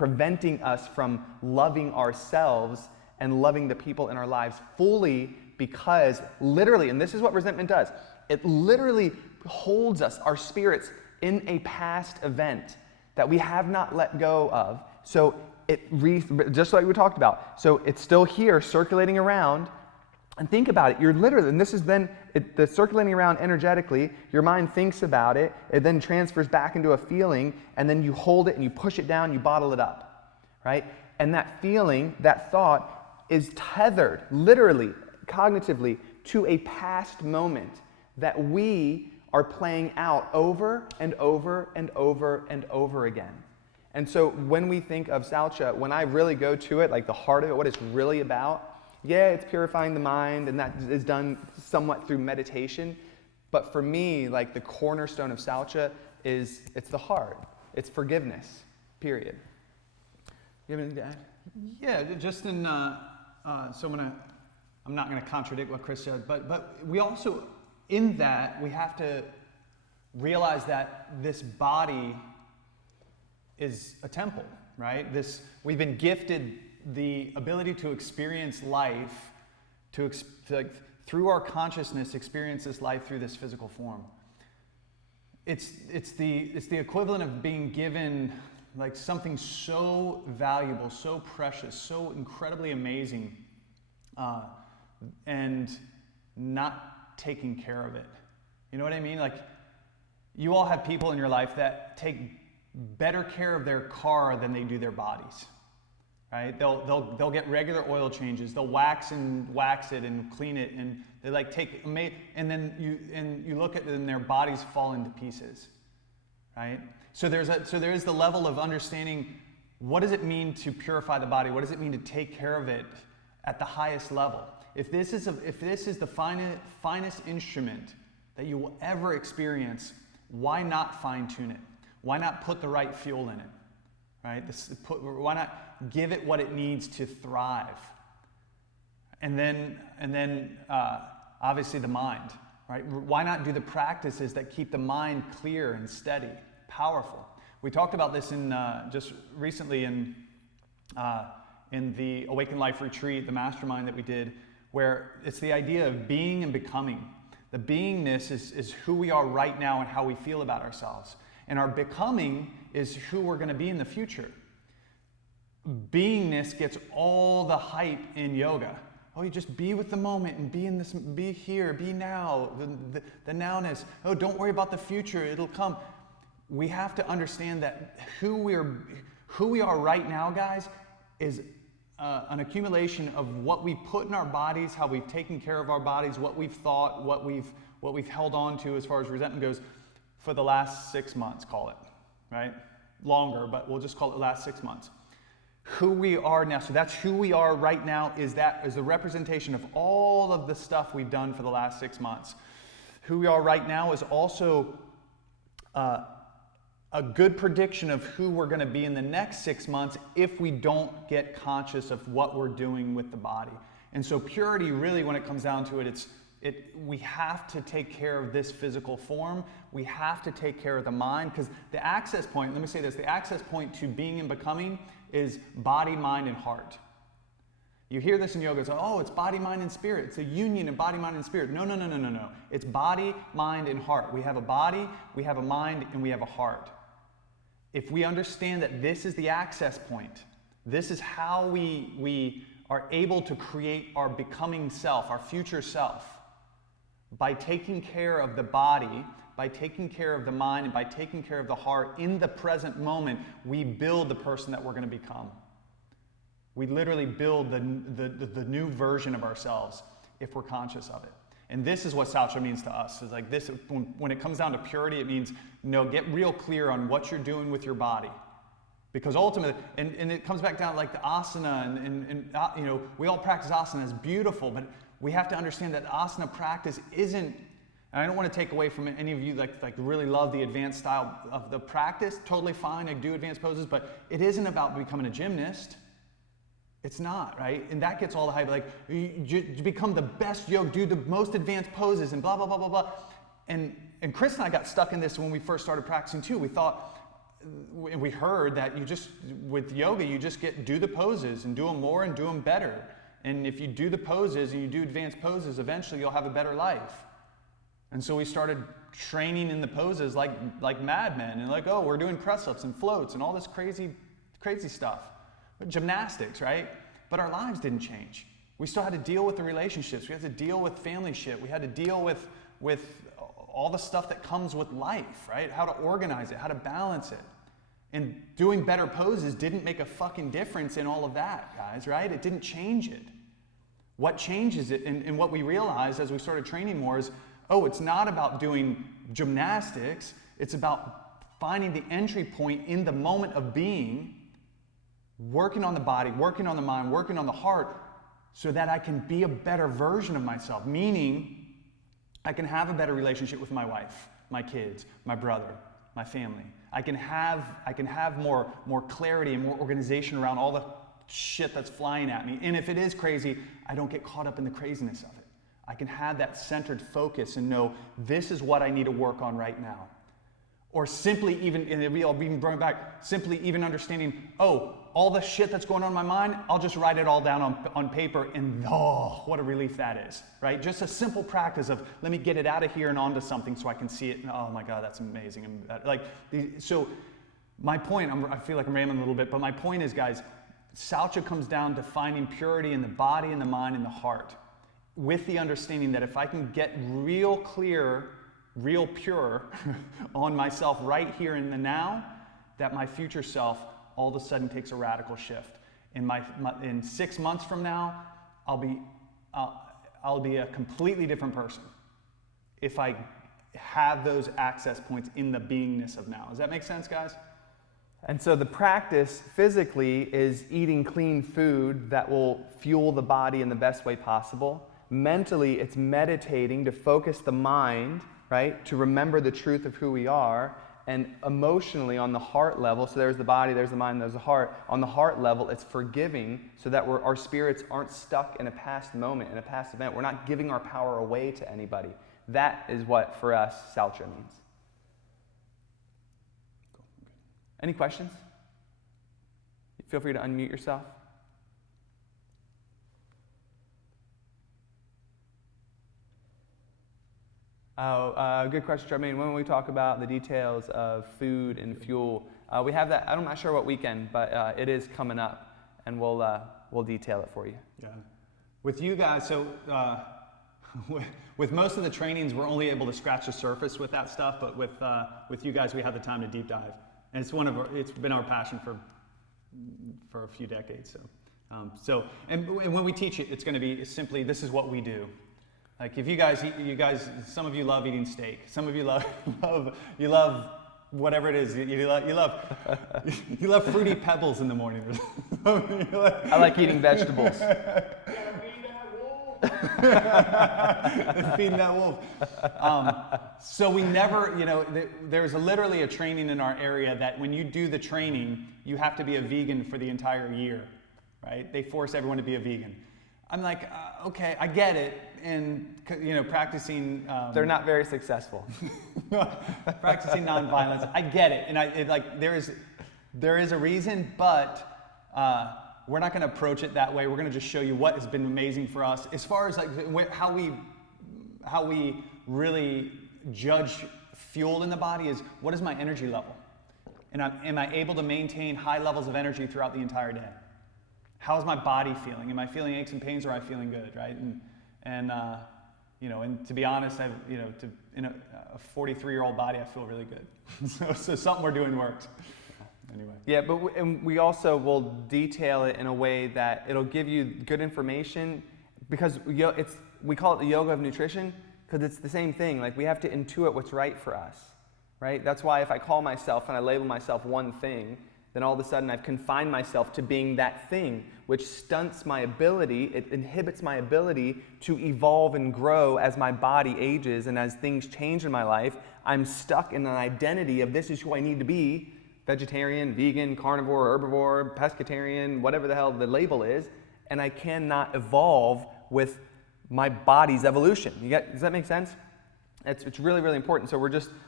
preventing us from loving ourselves and loving the people in our lives fully, because literally, and this is what resentment does, it literally holds us, our spirits, in a past event that we have not let go of. So just like we talked about, so it's still here circulating around. And think about it, you're literally, and this is then the circulating around energetically, your mind thinks about it, it then transfers back into a feeling, and then you hold it and you push it down, you bottle it up, right? And that feeling, that thought, is tethered, literally, cognitively, to a past moment that we are playing out over and over and over and over again. And so when we think of Saucha, when I really go to it, like the heart of it, what it's really about, yeah, it's purifying the mind, and that is done somewhat through meditation. But for me, like the cornerstone of Saucha it's the heart. It's forgiveness, period. You have anything to add? Yeah, just in, so I'm not going to contradict what Chris said, but we also, in that, we have to realize that this body is a temple, right? We've been gifted the ability to experience life, through our consciousness, experience this life through this physical form. It's the equivalent of being given like something so valuable, so precious, so incredibly amazing, and not taking care of it. You know what I mean? Like, you all have people in your life that take better care of their car than they do their bodies. Right? They'll get regular oil changes. They'll wax it and clean it, and they like and then you look at them and their bodies fall into pieces. Right? So there is the level of understanding, what does it mean to purify the body? What does it mean to take care of it at the highest level? If this is the finest instrument that you will ever experience, why not fine tune it? Why not put the right fuel in it? Right? Why not give it what it needs to thrive? And then obviously the mind, right? Why not do the practices that keep the mind clear and steady, powerful? We talked about this in just recently in the Awaken Life Retreat, the mastermind that we did, where it's the idea of being and becoming. The beingness is who we are right now and how we feel about ourselves. And our becoming is who we're going to be in the future. Beingness gets all the hype in yoga. Oh, you just be with the moment and be here, be now, the nowness. Oh, don't worry about the future, it'll come. We have to understand that who we are right now, guys, is an accumulation of what we put in our bodies, how we've taken care of our bodies, what we've thought, what we've held on to as far as resentment goes for the last 6 months, call it, right? Longer, but we'll just call it the last 6 months. Who we are now, so that's who we are right now, is the representation of all of the stuff we've done for the last 6 months. Who we are right now is also a good prediction of who we're going to be in the next 6 months if we don't get conscious of what we're doing with the body. And so purity, really, when it comes down to it, we have to take care of this physical form. We have to take care of the mind, because the access point, let me say this, the access point to being and becoming is body, mind, and heart. You hear this in yoga, it's like, oh, it's body, mind, and spirit. It's a union of body, mind, and spirit. No. It's body, mind, and heart. We have a body, we have a mind, and we have a heart. If we understand that this is the access point, this is how we are able to create our becoming self, our future self, by taking care of the body, by taking care of the mind, and by taking care of the heart in the present moment, we build the person that we're going to become. We literally build the new version of ourselves if we're conscious of it. And this is what Saucha means to us. It's like this, when it comes down to purity, it means, get real clear on what you're doing with your body. Because ultimately, and it comes back down like the asana, and we all practice asana, it's beautiful, but we have to understand that asana practice isn't, and I don't want to take away from any of you like really love the advanced style of the practice, totally fine, I do advanced poses, but it isn't about becoming a gymnast. It's not, right? And that gets all the hype, like, you become the best yoga, do the most advanced poses, and blah, blah, blah, blah, blah. And Chris and I got stuck in this when we first started practicing too. We thought, we heard that with yoga, you just do the poses and do them more and do them better. And if you do the poses and you do advanced poses, eventually you'll have a better life. And so we started training in the poses like madmen, and like, oh, we're doing press-ups and floats and all this crazy stuff. Gymnastics, right? But our lives didn't change. We still had to deal with the relationships. We had to deal with family shit. We had to deal with all the stuff that comes with life, right? How to organize it, how to balance it. And doing better poses didn't make a fucking difference in all of that, guys, right? It didn't change it. What changes it, and what we realized as we started training more is, oh, it's not about doing gymnastics. It's about finding the entry point in the moment of being, working on the body, working on the mind, working on the heart, so that I can be a better version of myself. Meaning, I can have a better relationship with my wife, my kids, my brother, my family. I can have more clarity and more organization around all the shit that's flying at me. And if it is crazy, I don't get caught up in the craziness of it. I can have that centered focus and know this is what I need to work on right now. Or simply even, and I'll even bring it back, simply even understanding, oh, all the shit that's going on in my mind, I'll just write it all down on paper, and oh, what a relief that is, right? Just a simple practice of, let me get it out of here and onto something so I can see it, and oh my God, that's amazing. So my point, I feel like I'm rambling a little bit, but my point is, guys, Saucha comes down to finding purity in the body and the mind and the heart, with the understanding that if I can get real clear, real pure on myself right here in the now, that my future self all of a sudden takes a radical shift. In 6 months from now, I'll be a completely different person if I have those access points in the beingness of now. Does that make sense, guys? And so the practice physically is eating clean food that will fuel the body in the best way possible. Mentally, it's meditating to focus the mind, right, to remember the truth of who we are. And emotionally, on the heart level, so there's the body, there's the mind, there's the heart. On the heart level, it's forgiving so that our spirits aren't stuck in a past moment, in a past event. We're not giving our power away to anybody. That is what, for us, Saucha means. Cool. Any questions? Feel free to unmute yourself. Good question, Charmaine. When we talk about the details of food and fuel, we have that. I'm not sure what weekend, but it is coming up, and we'll detail it for you. Yeah. With you guys, so with most of the trainings, we're only able to scratch the surface with that stuff. But with you guys, we have the time to deep dive, and it's been our passion for a few decades. And when we teach it, it's going to be simply, this is what we do. Like if you guys, some of you love eating steak. Some of you love whatever it is. You love fruity pebbles in the morning. I like eating vegetables. Feeding that wolf. So we never, there's literally a training in our area that when you do the training, you have to be a vegan for the entire year, right? They force everyone to be a vegan. I'm like, okay, I get it. And, practicing... They're not very successful. Practicing nonviolence, I get it. And there is a reason, but we're not going to approach it that way. We're going to just show you what has been amazing for us. As far as how we really judge fuel in the body is, what is my energy level? And am I able to maintain high levels of energy throughout the entire day? How is my body feeling? Am I feeling aches and pains, or am I feeling good, right? And to be honest, in a 43-year-old body, I feel really good. so something we're doing works. Anyway. Yeah, but we also will detail it in a way that it'll give you good information, because we call it the yoga of nutrition, because it's the same thing. Like, we have to intuit what's right for us, right? That's why if I call myself and I label myself one thing, then all of a sudden I've confined myself to being that thing, which stunts my ability, it inhibits my ability to evolve and grow as my body ages and as things change in my life. I'm stuck in an identity of this is who I need to be, vegetarian, vegan, carnivore, herbivore, pescatarian, whatever the hell the label is, and I cannot evolve with my body's evolution. Does that make sense? It's really, really important. So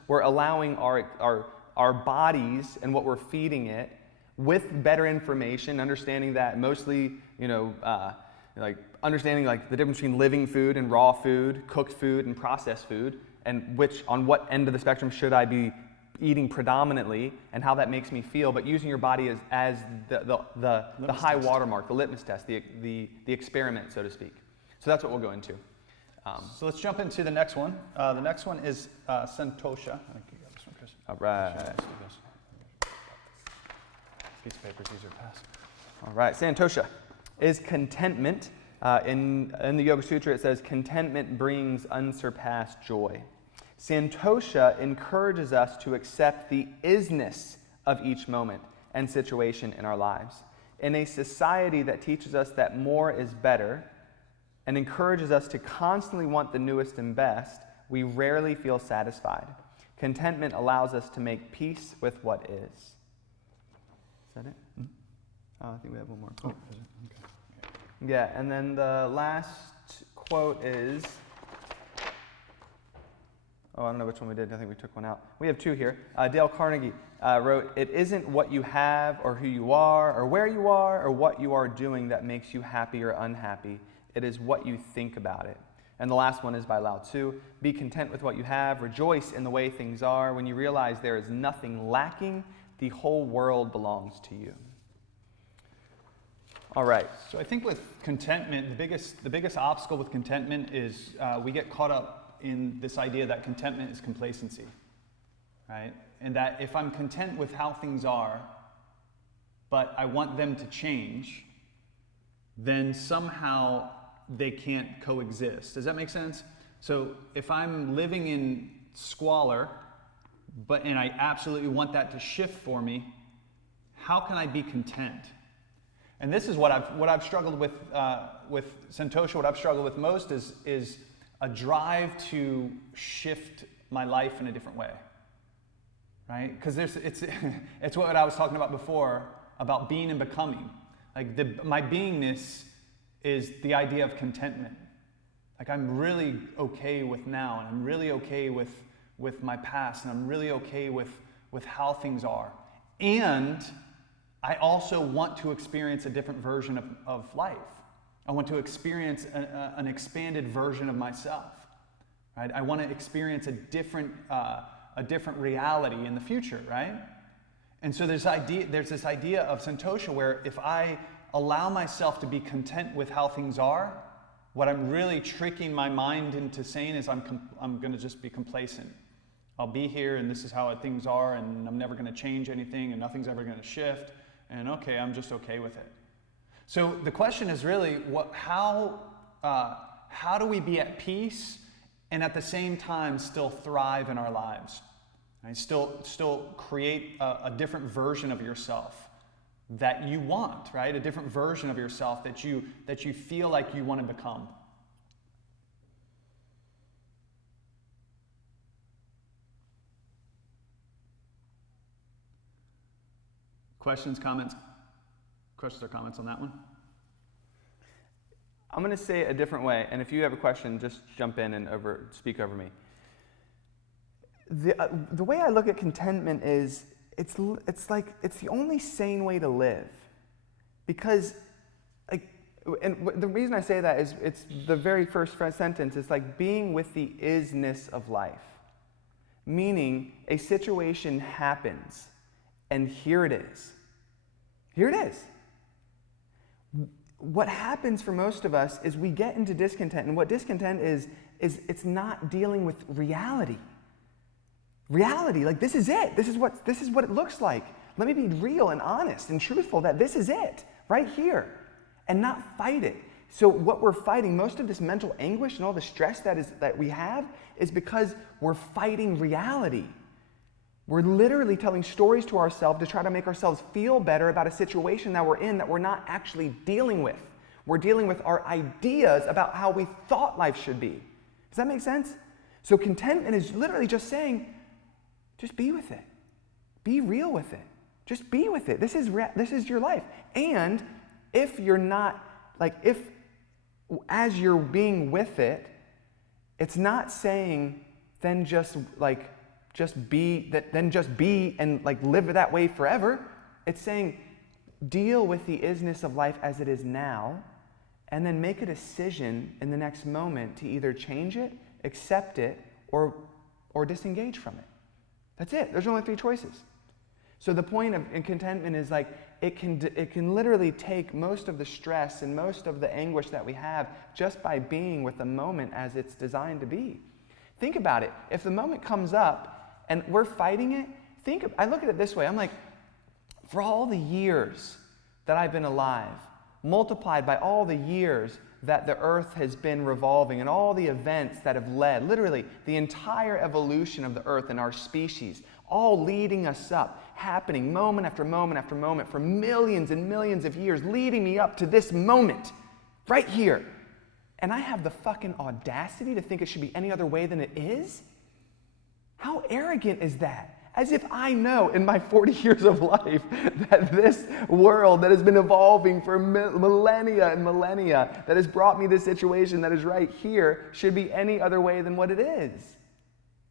we're allowing our our bodies and what we're feeding it with better information, understanding that mostly, like understanding like the difference between living food and raw food, cooked food and processed food, and on what end of the spectrum should I be eating predominantly, and how that makes me feel, but using your body as the high watermark, the litmus test, the experiment, so to speak. So that's what we'll go into. So let's jump into the next one. The next one is Santosha. I think you got this one, Chris. All right. Let's do this. Piece of paper is easier to pass. All right. Santosha is contentment. In the Yoga Sutra, it says, contentment brings unsurpassed joy. Santosha encourages us to accept the isness of each moment and situation in our lives. In a society that teaches us that more is better and encourages us to constantly want the newest and best, we rarely feel satisfied. Contentment allows us to make peace with what is. Is that it? Mm-hmm. I think we have one more. Oh, is it? Okay. Yeah, and then the last quote is, I don't know which one we did. I think we took one out. We have two here. Dale Carnegie wrote, "It isn't what you have or who you are or where you are or what you are doing that makes you happy or unhappy. It is what you think about it." And the last one is by Lao Tzu. "Be content with what you have. Rejoice in the way things are. When you realize there is nothing lacking, the whole world belongs to you." All right. So I think with contentment, the biggest obstacle with contentment is we get caught up in this idea that contentment is complacency, right? And that if I'm content with how things are, but I want them to change, then somehow they can't coexist. Does that make sense? So if I'm living in squalor, and I absolutely want that to shift for me, how can I be content? And this is what I've struggled with Santosha. What I've struggled with most is a drive to shift my life in a different way, right? Because it's what I was talking about before about being and becoming. Like my beingness is the idea of contentment. Like I'm really okay with now, and I'm really okay with my past, and I'm really okay with how things are. And I also want to experience a different version of life. I want to experience an expanded version of myself, right? I want to experience a different reality in the future, right? And so there's this idea of Santosha where if I allow myself to be content with how things are, what I'm really tricking my mind into saying is I'm going to just be complacent. I'll be here, and this is how things are, and I'm never going to change anything, and nothing's ever going to shift, and okay, I'm just okay with it. So the question is really, how do we be at peace and at the same time still thrive in our lives? Right? Still create a different version of yourself that you want, right? A different version of yourself that you feel like you want to become. Questions or comments on that one? I'm going to say it a different way, and if you have a question, just jump in and speak over me. The way I look at contentment is it's the only sane way to live, because and the reason I say that is it's the very first sentence. It's like being with the isness of life, meaning a situation happens, and here it is. Here it is. What happens for most of us is we get into discontent, and what discontent is it's not dealing with reality. Reality, like this is it. This is what it looks like. Let me be real and honest and truthful that this is it, right here, and not fight it. So what we're fighting, most of this mental anguish and all the stress that we have is because we're fighting reality. We're literally telling stories to ourselves to try to make ourselves feel better about a situation that we're in that we're not actually dealing with. We're dealing with our ideas about how we thought life should be. Does that make sense? So contentment is literally just saying, just be with it. Be real with it. Just be with it. This is your life. And if you're not, as you're being with it, it's not saying then just just be and like live that way forever. It's saying deal with the isness of life as it is now, and then make a decision in the next moment to either change it, accept it, or disengage from it. That's it. There's only 3 choices. So the point of contentment is like it can literally take most of the stress and most of the anguish that we have just by being with the moment as it's designed to be. Think about it. If the moment comes up and we're fighting it, I look at it this way. I'm like, for all the years that I've been alive, multiplied by all the years that the earth has been revolving and all the events that have led, literally the entire evolution of the earth and our species, all leading us up, happening moment after moment after moment for millions and millions of years, leading me up to this moment, right here. And I have the fucking audacity to think it should be any other way than it is? How arrogant is that? As if I know in my 40 years of life that this world that has been evolving for millennia and millennia, that has brought me this situation that is right here, should be any other way than what it is.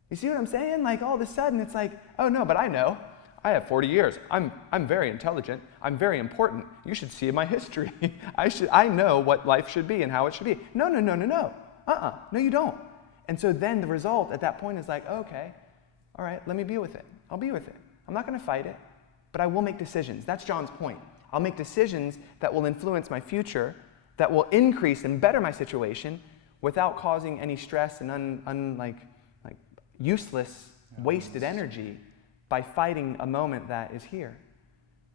You see what I'm saying? Like all of a sudden it's like, oh no, but I know. I have 40 years. I'm very intelligent. I'm very important. You should see my history. I know what life should be and how it should be. No. No, you don't. And so then the result at that point is like, okay, all right, let me be with it. I'll be with it. I'm not going to fight it, but I will make decisions. That's John's point. I'll make decisions that will influence my future, that will increase and better my situation without causing any stress and like useless, wasted energy by fighting a moment that is here.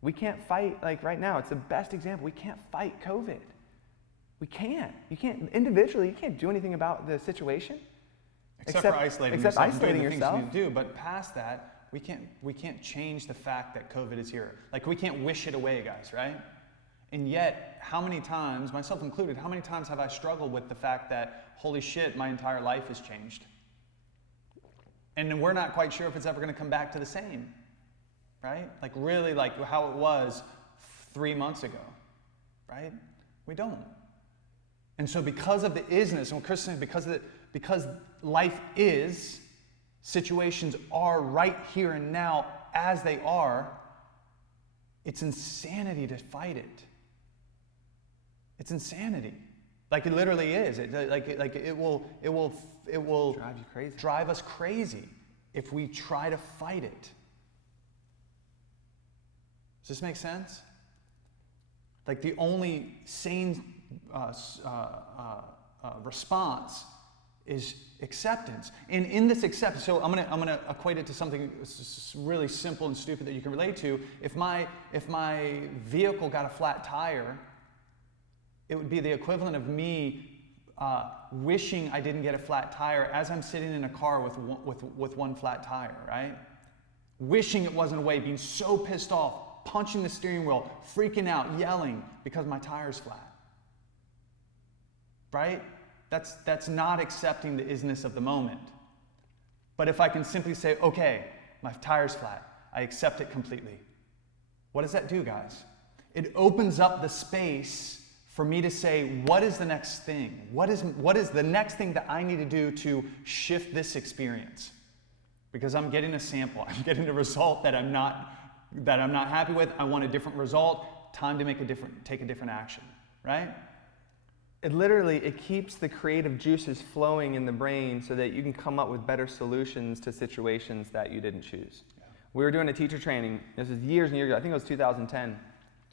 We can't fight, like right now, it's the best example. We can't fight COVID. We can't. You can't, individually, you can't do anything about the situation. Except for isolating yourself. Isolating yourself. Things you need to do, but past that, we can't change the fact that COVID is here. Like we can't wish it away, guys, right? And yet, how many times, myself included, how many times have I struggled with the fact that, holy shit, my entire life has changed? And we're not quite sure if it's ever going to come back to the same, right? Like really like how it was 3 months ago, right? We don't. And so because of the isness, and Chris said, because life is, situations are right here and now as they are, it's insanity to fight it. It's insanity. Like it literally is. It will drive you crazy. Drive us crazy if we try to fight it. Does this make sense? Like the only sane response is acceptance. And in this acceptance, so I'm gonna equate it to something really simple and stupid that you can relate to. If my vehicle got a flat tire, it would be the equivalent of me wishing I didn't get a flat tire as I'm sitting in a car with one flat tire, right? Wishing it wasn't away, being so pissed off, punching the steering wheel, freaking out, yelling because my tire's flat. Right? That's not accepting the isness of the moment. But if I can simply say, okay, my tire's flat, I accept it completely. What does that do, guys? It opens up the space for me to say, what is the next thing? What is the next thing that I need to do to shift this experience? Because I'm getting a sample, I'm getting a result that I'm not happy with. I want a different result. Time to take a different action, right? It keeps the creative juices flowing in the brain so that you can come up with better solutions to situations that you didn't choose. Yeah. We were doing a teacher training, this was years and years ago, I think it was 2010,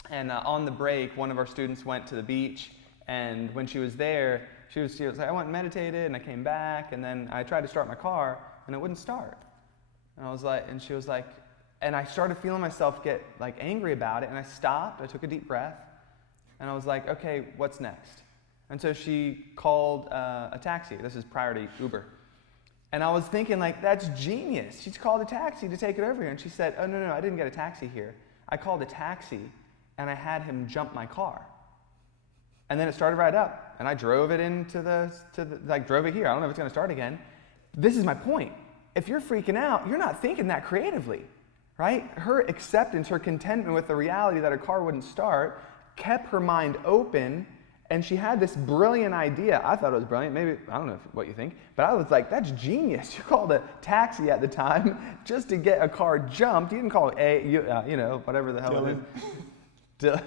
and on the break, one of our students went to the beach, and when she was there, she was like, I went and meditated, and I came back, and then I tried to start my car, and it wouldn't start. And she was like, and I started feeling myself get like angry about it, and I stopped, I took a deep breath, and I was like, okay, what's next? And so she called a taxi. This is prior to Uber. And I was thinking, like, that's genius. She's called a taxi to take it over here. And she said, oh, no, I didn't get a taxi here. I called a taxi, and I had him jump my car. And then it started right up, and I drove it drove it here. I don't know if it's going to start again. This is my point. If you're freaking out, you're not thinking that creatively, right? Her acceptance, her contentment with the reality that her car wouldn't start, kept her mind open And she had this brilliant idea. I thought it was brilliant. Maybe, I don't know what you think, but I was like, that's genius. You called a taxi at the time just to get a car jumped. You didn't call it whatever the hell it is.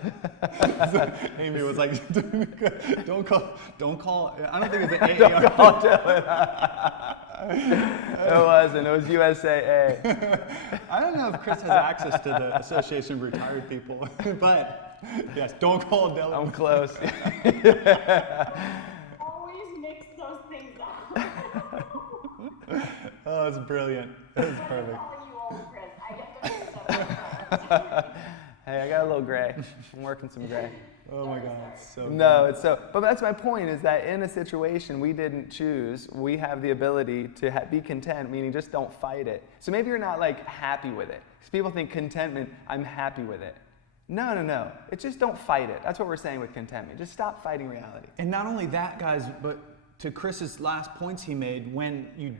Amy was like, don't call, I don't think it's an Don't call Dylan. It was USAA. I don't know if Chris has access to the Association of Retired People, but yes, don't call Dylan. I'm close. Always mix those things up. Oh, that's brilliant. That's perfect. I call you old Chris. I get to mix up. Hey, I got a little gray. I'm working some gray. Oh my God, it's so No, but that's my point, is that in a situation we didn't choose, we have the ability to be content, meaning just don't fight it. So maybe you're not like happy with it. Because people think contentment, I'm happy with it. No. It's just don't fight it. That's what we're saying with contentment. Just stop fighting reality. And not only that, guys, but to Chris's last points he made, when you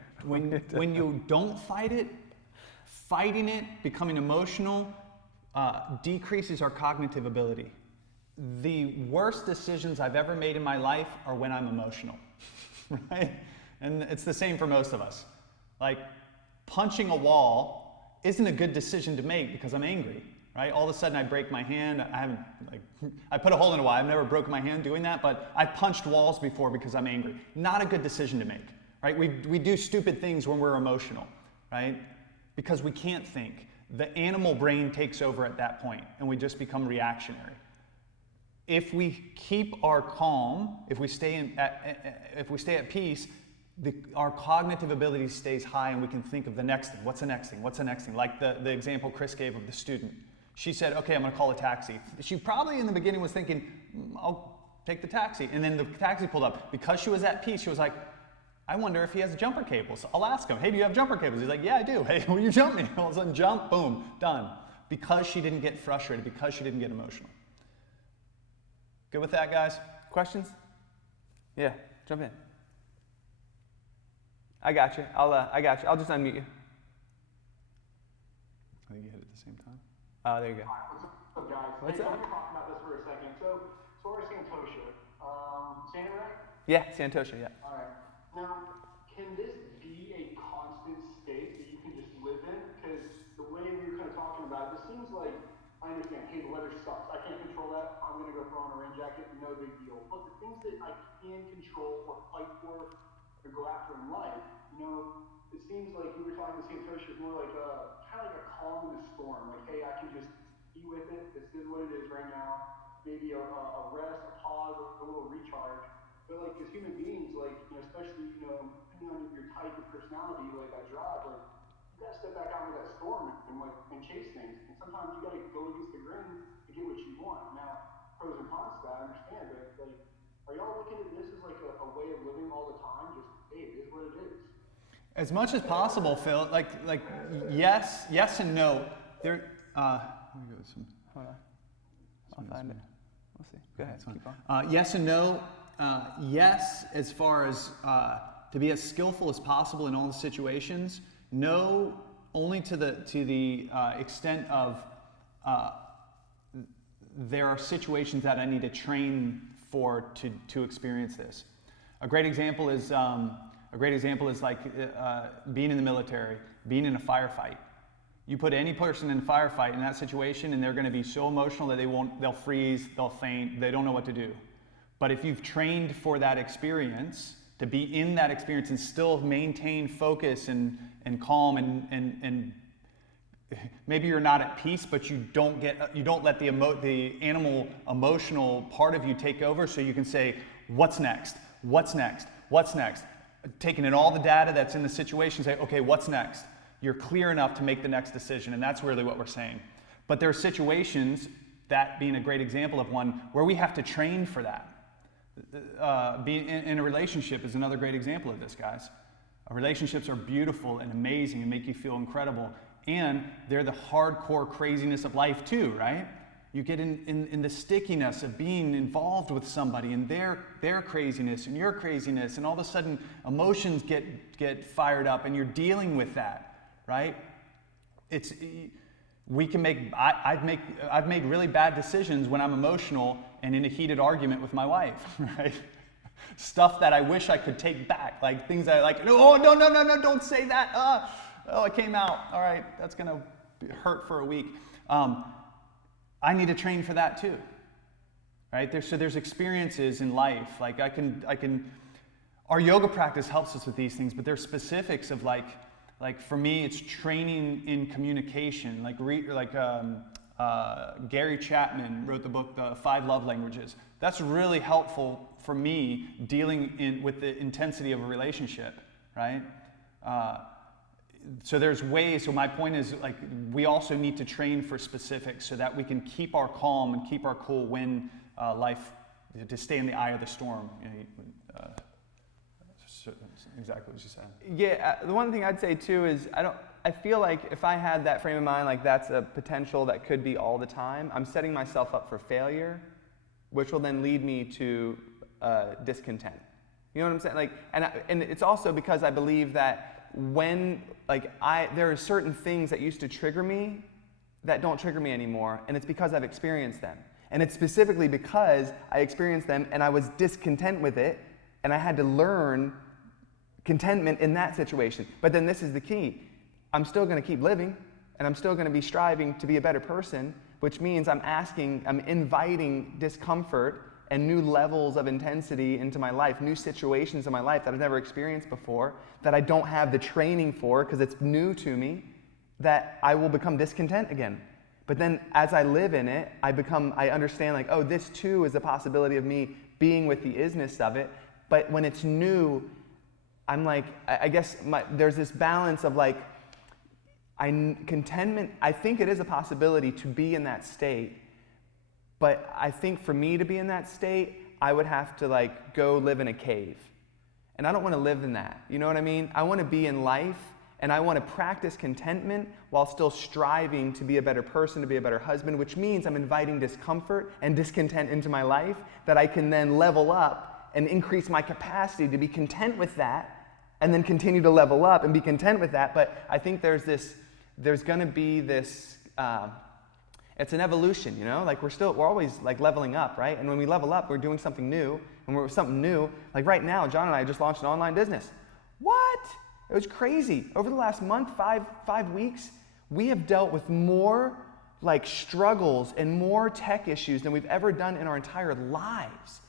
don't fight it, fighting it, becoming emotional, decreases our cognitive ability. The worst decisions I've ever made in my life are when I'm emotional, right? And it's the same for most of us. Like, punching a wall isn't a good decision to make because I'm angry, right? All of a sudden I break my hand. I put a hole in a wall. I've never broken my hand doing that, but I've punched walls before because I'm angry. Not a good decision to make, right? We do stupid things when we're emotional, right? Because we can't think. The animal brain takes over at that point and we just become reactionary. If we keep our calm, if we stay at peace, our cognitive ability stays high and we can think of the next thing. What's the next thing? What's the next thing? Like the example Chris gave of the student. She said, okay, I'm going to call a taxi. She probably in the beginning was thinking, I'll take the taxi. And then the taxi pulled up. Because she was at peace, she was like, I wonder if he has jumper cables. I'll ask him, hey, do you have jumper cables? He's like, yeah, I do. Hey, will you jump me? All of a sudden, jump, boom, done. Because she didn't get frustrated, because she didn't get emotional. Good with that, guys? Questions? Yeah, jump in. I got you. I got you. I'll just unmute you. I think you hit it at the same time. Oh, there you go. What's up, guys? What's up? Let me talk about this for a second. So we're Santosha. Saying it right? Yeah, Santosha, yeah. All right. Now, can this be a constant state that you can just live in? Because the way we were kind of talking about it, this seems like, I understand, hey, the weather sucks. I can't control that. I'm going to go throw on a rain jacket. No big deal. But the things that I can control or fight for or go after in life, it seems like you were talking to Santosha is more like kind of like a calm in the storm. Like, hey, I can just be with it. This is what it is right now. Maybe a rest, a pause, a little recharge. But like as human beings, like especially depending on your type of personality, like that drive, like you gotta step back out into that storm and chase things. And sometimes you gotta go against the grain to get what you want. Now, pros and cons to that, I understand, but like, are y'all looking at this as like a way of living all the time? Just hey, it is what it is. As much as possible, Phil. Like yes and no. Let me go with some. Hold on. I'll find it. We'll see. Go ahead. Keep on. Yes and no. Yes, as far as to be as skillful as possible in all the situations. No, only to the extent of there are situations that I need to train for to experience this. A great example is like being in the military, being in a firefight. You put any person in a firefight in that situation, and they're going to be so emotional that they'll freeze, they'll faint, they don't know what to do. But if you've trained for that experience, to be in that experience and still maintain focus and calm and maybe you're not at peace, but you don't let the animal emotional part of you take over, so you can say, what's next? What's next? What's next? Taking in all the data that's in the situation, say, okay, what's next? You're clear enough to make the next decision, and that's really what we're saying. But there are situations, that being a great example of one, where we have to train for that. Being in a relationship is another great example of this, guys. Relationships are beautiful and amazing and make you feel incredible, and they're the hardcore craziness of life too, right? You get in the stickiness of being involved with somebody and their craziness and your craziness, and all of a sudden emotions get fired up and you're dealing with that, right? I've made really bad decisions when I'm emotional, and in a heated argument with my wife, right? Stuff that I wish I could take back, like things that I like, oh, no, don't say that. Oh, it came out. All right, that's going to hurt for a week. I need to train for that too, right? There's experiences in life. Like our yoga practice helps us with these things, but there's specifics of like for me, it's training in communication. Gary Chapman wrote the book, The 5 Love Languages. That's really helpful for me dealing with the intensity of a relationship, right? So there's ways, so my point is like we also need to train for specifics so that we can keep our calm and keep our cool when life, to stay in the eye of the storm. Exactly what you said. Yeah, the one thing I'd say too is I feel like if I had that frame of mind, like that's a potential that could be all the time, I'm setting myself up for failure, which will then lead me to discontent. You know what I'm saying? Like, and it's also because I believe that when there are certain things that used to trigger me that don't trigger me anymore, and it's because I've experienced them. And it's specifically because I experienced them and I was discontent with it, and I had to learn contentment in that situation. But then this is the key. I'm still going to keep living, and I'm still going to be striving to be a better person, which means I'm inviting discomfort and new levels of intensity into my life, new situations in my life that I've never experienced before, that I don't have the training for because it's new to me, that I will become discontent again. But then as I live in it, I understand like, oh, this too is a possibility of me being with the isness of it. But when it's new, I'm like, I guess there's this balance of like, contentment. I think it is a possibility to be in that state, but I think for me to be in that state, I would have to like go live in a cave. And I don't want to live in that. You know what I mean? I want to be in life, and I want to practice contentment while still striving to be a better person, to be a better husband, which means I'm inviting discomfort and discontent into my life that I can then level up and increase my capacity to be content with that, and then continue to level up and be content with that. But I think there's going to be this, it's an evolution, you know? Like we're always like leveling up, right? And when we level up, we're doing something new, and we're something new. Like right now, John and I just launched an online business. What? It was crazy. Over the last month, five weeks, we have dealt with more like struggles and more tech issues than we've ever done in our entire lives.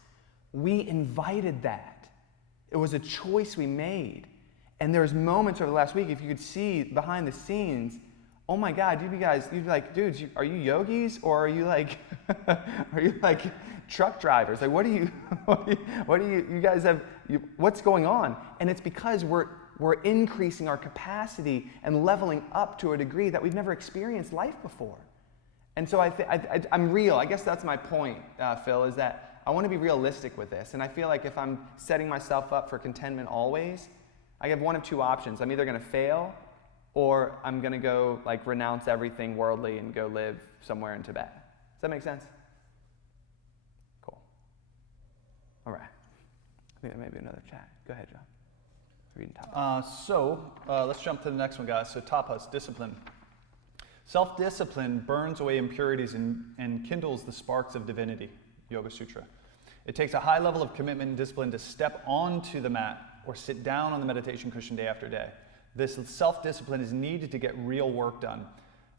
We invited that. It was a choice we made. And there's moments over the last week, if you could see behind the scenes, oh my God, you'd be like, dudes, are you yogis, or are you like, truck drivers? Like, what do you guys have, what's going on? And it's because we're increasing our capacity and leveling up to a degree that we've never experienced life before. And so I'm real. I guess that's my point, Phil, is that I want to be realistic with this. And I feel like if I'm setting myself up for contentment always, I have one of two options. I'm either going to fail, or I'm going to go like renounce everything worldly and go live somewhere in Tibet. Does that make sense? Cool. All right. I think there may be another chat. Go ahead, John. Reading tapas. Let's jump to the next one, guys. So tapas, discipline. Self-discipline burns away impurities and kindles the sparks of divinity. Yoga Sutra. It takes a high level of commitment and discipline to step onto the mat or sit down on the meditation cushion day after day. This self-discipline is needed to get real work done.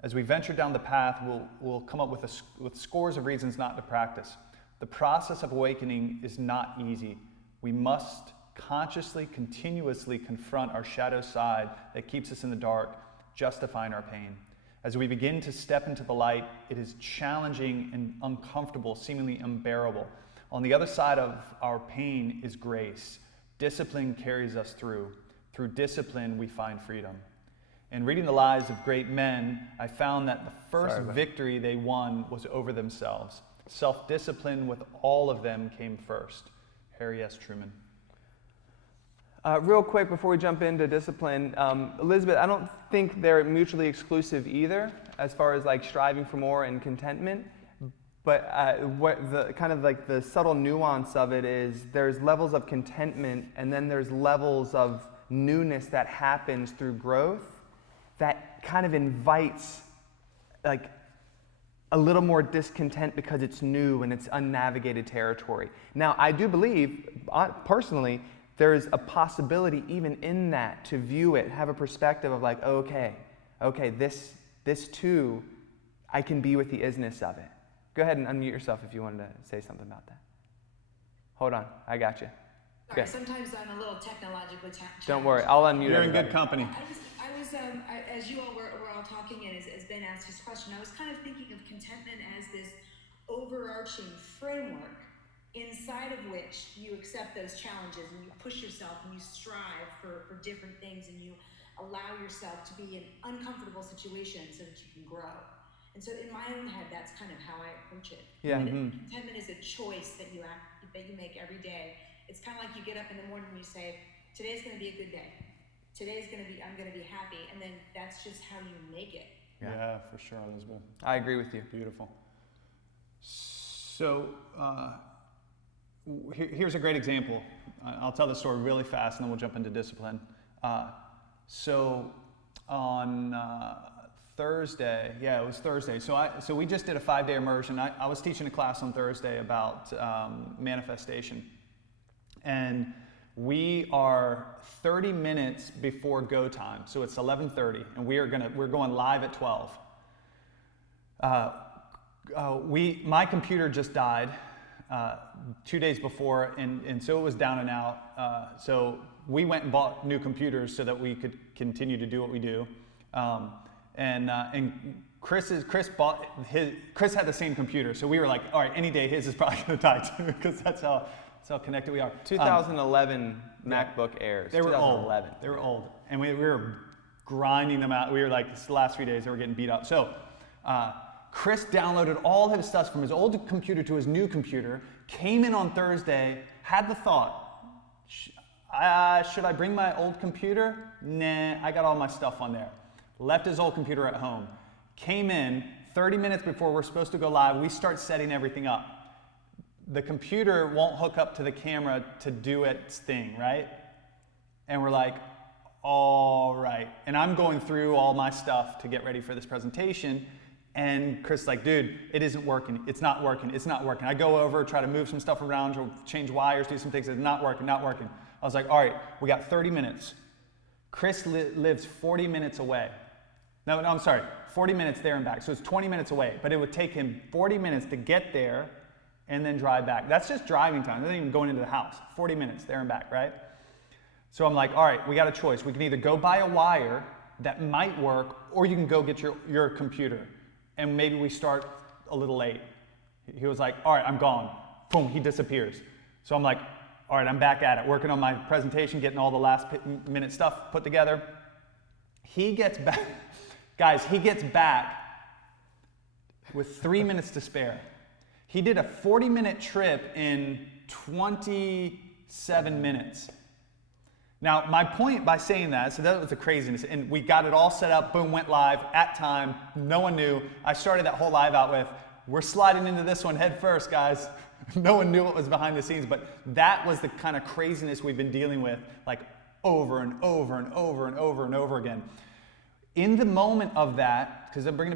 As we venture down the path, we'll come up with scores of reasons not to practice. The process of awakening is not easy. We must consciously, continuously confront our shadow side that keeps us in the dark, justifying our pain. As we begin to step into the light, it is challenging and uncomfortable, seemingly unbearable. On the other side of our pain is grace. Discipline carries us through. Through discipline, we find freedom. In reading the lives of great men, I found that the first victory they won was over themselves. Self-discipline with all of them came first. Harry S. Truman. Real quick before we jump into discipline, Elizabeth, I don't think they're mutually exclusive either, as far as like striving for more and contentment. But what the kind of like the subtle nuance of it is, there's levels of contentment, and then there's levels of newness that happens through growth that kind of invites like a little more discontent because it's new and it's unnavigated territory. Now, I do believe, personally, there's a possibility even in that to view it, have a perspective of like, okay, this too, I can be with the isness of it. Go ahead and unmute yourself if you wanted to say something about that. Hold on, I got you. Sorry, Okay. sometimes I'm a little technologically challenged. Don't worry, I'll unmute You're in everybody. good company. As you all were all talking and as Ben asked his question, I was kind of thinking of contentment as this overarching framework inside of which you accept those challenges and you push yourself and you strive for different things and you allow yourself to be in uncomfortable situations so that you can grow. And so in my own head, that's kind of how I approach it. Yeah. Contentment is a choice that you make every day. It's kind of like you get up in the morning and you say, today's going to be a good day. I'm going to be happy. And then that's just how you make it. Yeah, for sure, Elizabeth. I agree with you. Beautiful. So here's a great example. I'll tell the story really fast and then we'll jump into discipline. So on Thursday, it was Thursday. So we just did a 5-day immersion. I was teaching a class on Thursday about manifestation. And we are 30 minutes before go time. So it's 11:30 and we're going live at 12. My computer just died 2 days before, and so it was down and out. So we went and bought new computers so that we could continue to do what we do. And Chris had the same computer, so we were like, all right, any day his is probably going to die too, because that's how connected we are. 2011 MacBook Airs. They were 2011. old. They were old, and we were grinding them out. We were like, the last few days they were getting beat up. So Chris downloaded all his stuff from his old computer to his new computer, came in on Thursday, had the thought, should I bring my old computer? Nah, I got all my stuff on there. Left his old computer at home. Came in 30 minutes before we're supposed to go live. We start setting everything up. The computer won't hook up to the camera to do its thing, right? And we're like, all right. And I'm going through all my stuff to get ready for this presentation. And Chris is like, dude, it isn't working. It's not working. It's not working. I go over, try to move some stuff around, change wires, do some things. It's not working, not working. I was like, all right, we got 30 minutes. Chris lives 40 minutes away. No, I'm sorry, 40 minutes there and back. So it's 20 minutes away. But it would take him 40 minutes to get there and then drive back. That's just driving time. That's not even going into the house. 40 minutes there and back, right? So I'm like, all right, we got a choice. We can either go buy a wire that might work, or you can go get your computer. And maybe we start a little late. He was like, all right, I'm gone. Boom, he disappears. So I'm like, all right, I'm back at it, working on my presentation, getting all the last minute stuff put together. He gets back, guys, he gets back with 3 minutes to spare. He did a 40-minute trip in 27 minutes. Now, my point by saying that, so that was the craziness, and we got it all set up, boom, went live at time, no one knew. I started that whole live out with, we're sliding into this one head first, guys. No one knew what was behind the scenes, but that was the kind of craziness we've been dealing with, like over and over and over and over and over again. In the moment of that, because I'm bringing